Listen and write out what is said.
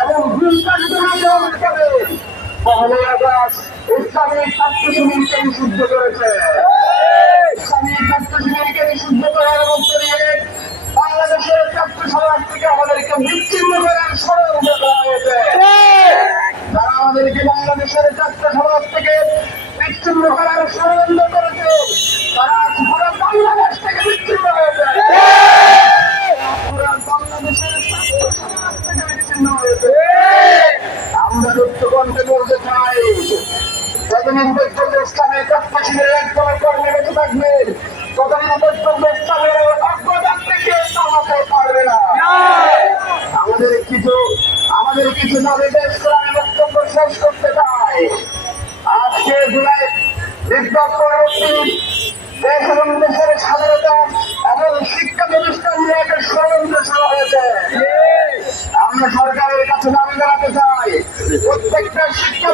এবং পহলে আকাশ ইসলামী ছাত্র শিবিরকে নিষিদ্ধ করেছে ইসলামী ছাত্র শিবিরকে নিষিদ্ধ করার মধ্য বাংলাদেশের ছাত্র সমাজ থেকে আমাদেরকে বিচ্ছিন্ন করে ষড়যন্ত্র করা হয়েছে আমাদেরকে বাংলাদেশের ছাত্র সমাজ থেকে বিচ্ছিন্ন করার ষড়যন্ত্র করেছে। তারা পুরো বাংলাদেশ থেকে বিচ্ছিন্ন হয়েছে পুরো বাংলাদেশের ছাত্র সমাজ থেকে বিচ্ছিন্ন হয়েছে আমরা উচ্চকণ্ঠে বলতে চাই যতদিন পর্যন্ত ইসলামের অজ্ঞতা থেকে পারবে না। আমাদের কিছু আমাদের কিছু আমি বক্তব্য শেষ করতে চাই। আজকে জুলাই বিপ্লব পরবর্তী দেশ এবং দেশের স্বাধীনতা এবং শিক্ষা প্রতিষ্ঠান নিয়ে একটা ষড়যন্ত্র শুরু হয়েছে। আমরা সরকারের কাছে দাবি জানাতে চাই প্রত্যেকটা শিক্ষা